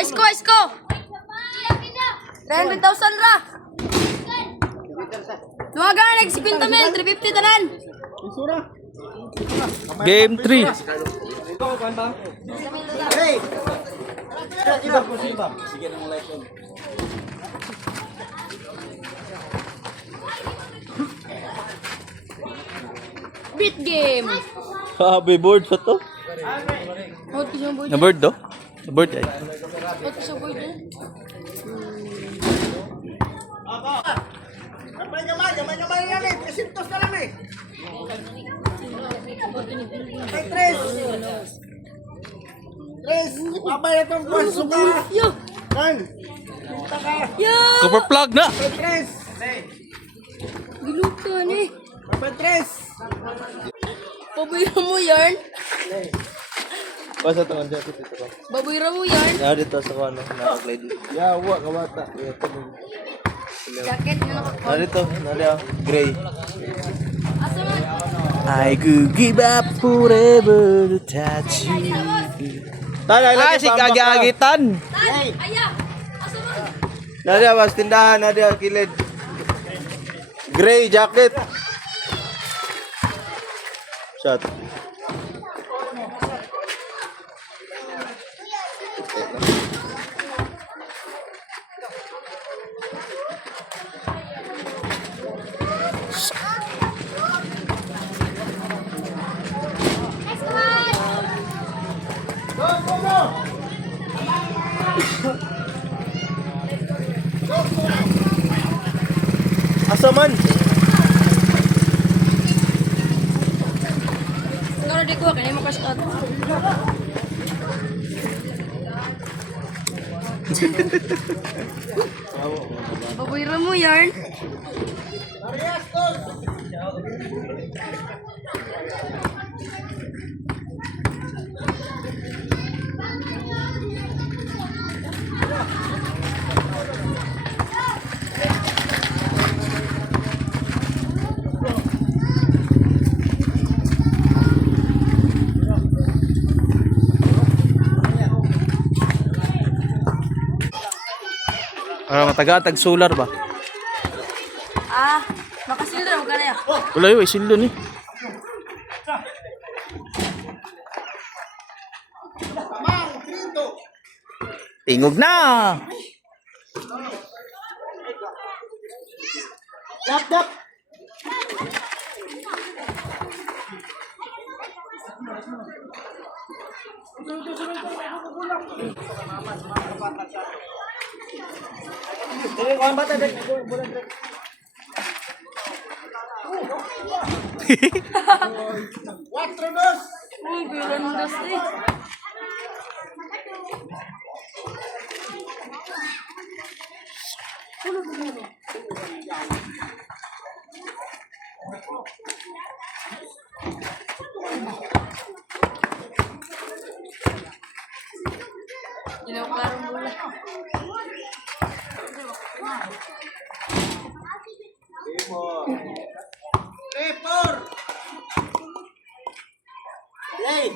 Ice ko! 300,000 ra! Lumaga na, nag-50 mil, 350 tanan! Game 3. Beat game! Sabi board sa to. Out ko siyang board. Na board do? Na board ay. Out ko siyang board eh. Gamay yan eh. 300 na lang eh. Ay, Tres. Tres. Babay na itong pwesto ka. Yo! Kan. Punta ka. Yo! Copper plug na. Babay, Tres. Gilutan eh. Babay, Tres. Baboyra mo yarn? Basta tangan dito ko. Baboyra mo yarn? Ya dito sa ano na glide. Ya wa kawata. Ya to. Jacket yun ako. Dito, nali gray. Asa man? I could give up forever to touch you. Tara, lagi si kagi-agitan. Tan! Aya! Asa man? Nadia bas tindahan, nadia kilid. Gray jacket. Shot. Asa man? Kalau di gua kayaknya mau kasih out. Baboyra mo yarn? Matagatag solar ba? Ah, makasilda mo ka na ya. Wala yun, isildo ni. Tingog na! Dap, dap. Sige, kuhan bata, Dek. Bulan, Dek. Cuatro, dos. Uy, bilang mo das eh. Ilaw klarong bola. Repor. Play.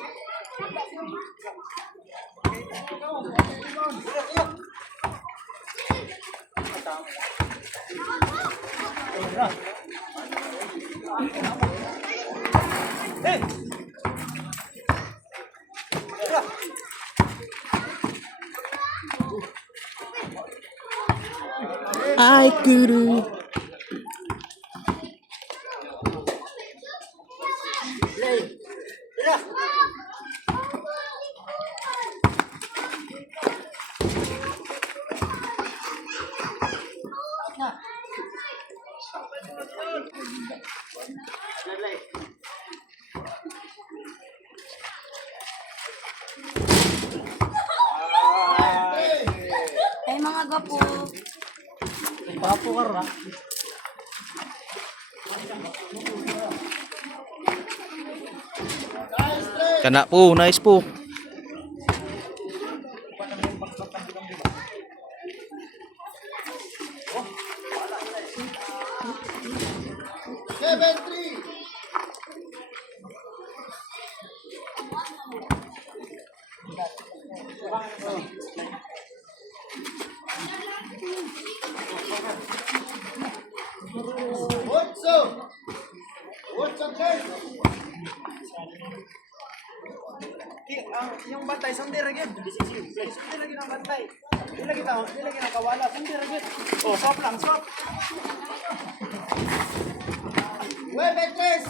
I could. Ay mga gwapo. Papo ka ra. Kana po, nice po. Seven, three. Otso. Otso, guys. Yung bantay, sundi lagi. Sundi lagi ng bantay. Hindi lagi ng kawala. Sundi lagi. Oh, swap lang, swap. Wait, please.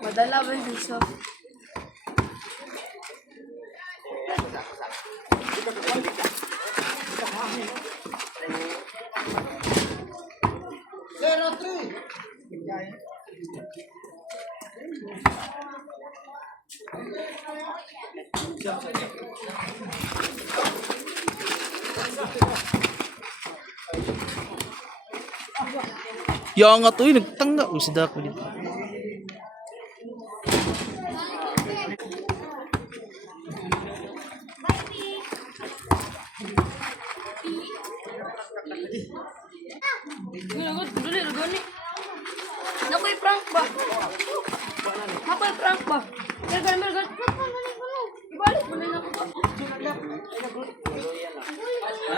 Madala ba yung so? Zero, three. Yang nga to eh, nagtangga. Usida ko dito. Ginagot, duli, gani. Nakoy prank ba? Nakoy prank ba? Mergan. Ibalik mo na lang ako.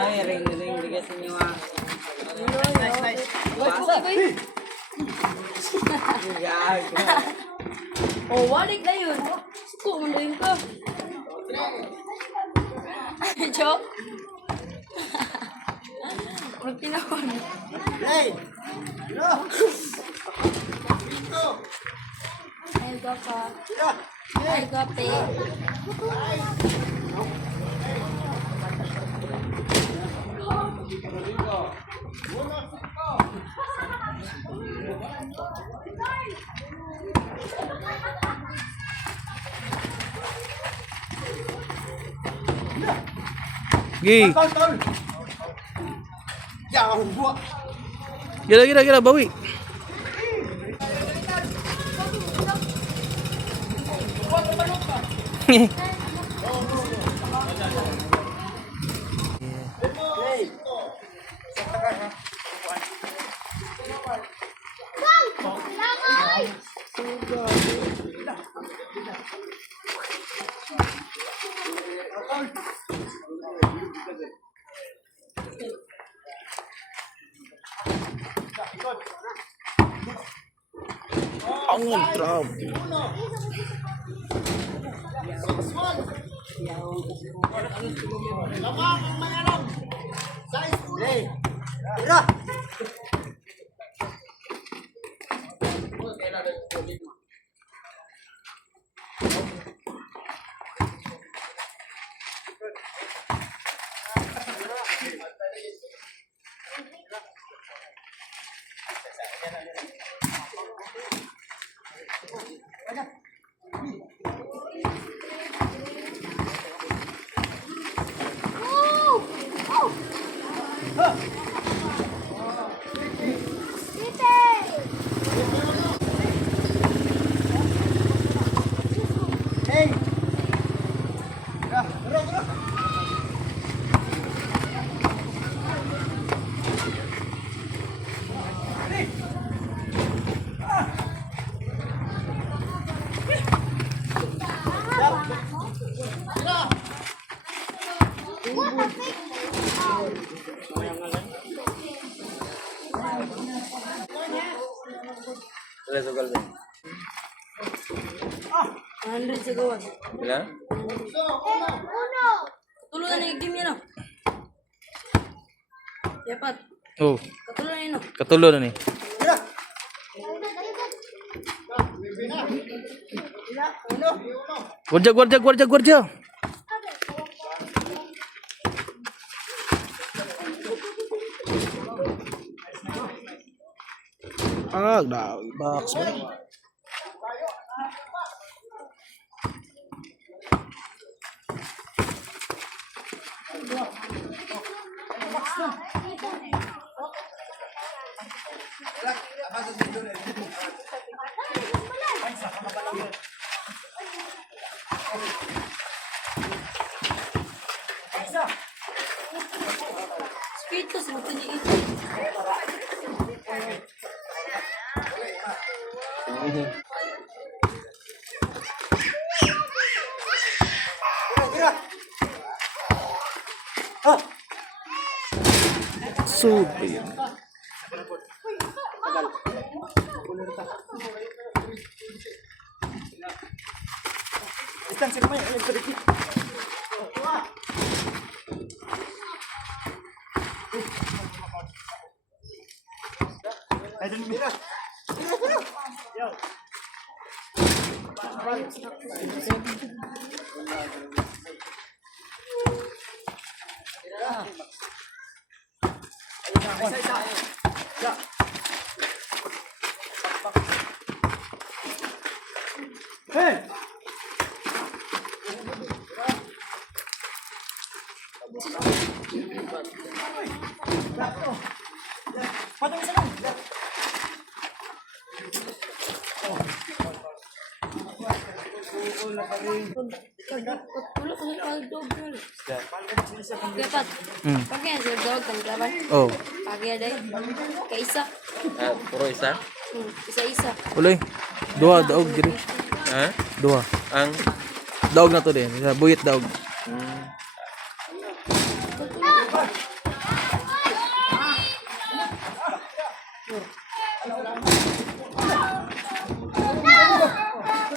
Ay, ring bigas niyo ah. Nice. Guys. Yag. Oh, walik na yun. Suko, mandayin ka. Joke. Huwag tinawag. Hey. No. Ay, gapa. Yeah. Ay, gape. Gi. Tol. Ya, buat. Gira, bawi. Angon trap. Lamang ang mayalam. Size ulo. Hey. Tira. Hey. Gerak. Wala sugal ba? 100 sa gawan. Wala? Tulungan na yung game yan, no? Dapat. Oh, Katulungan na yun, no? katulo na ni. Gerak. Guardia. Ah, box mo. Speed ko, sinutin niya ito. Gerak. Subin. Itan sila may ayun sa dikit. Ay, dun mira. Yo. Hey! Patong isa lang. Ulo ko sa kaldog. Dapat. Pagyan sa dog kan laban. Oh, Pagyan day. Kaisa. Puro isa? Isa-isa. uloy. Dua daog diri. Ha? Dua. Ang? Daog na to din. Sa buyit daog.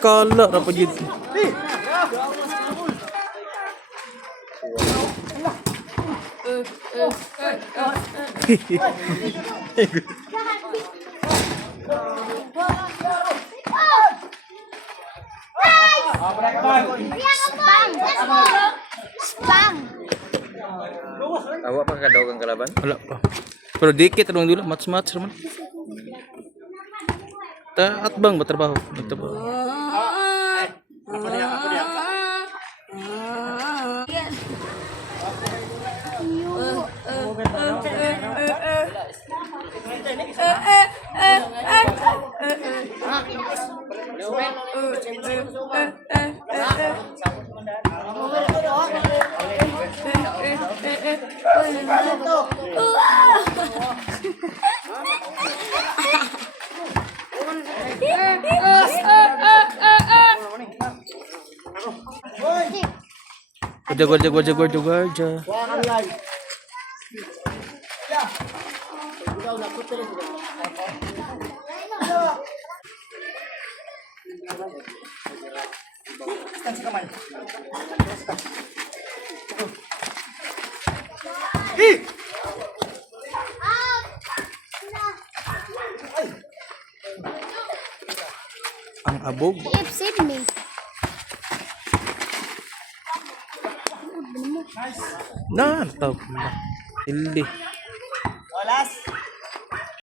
Kala ra pa jud. Spam. Awak pa kadaw kang kalaban? Wala pa. Pero dikit rong dulu match-match raman. Ta atbang ba trabaho? Nagtrabaho. Ako dia, ako dia. Gwarja. Itan sa kamay. Ang abog. Ipsid me. Na, tawag na. Hindi. Olas.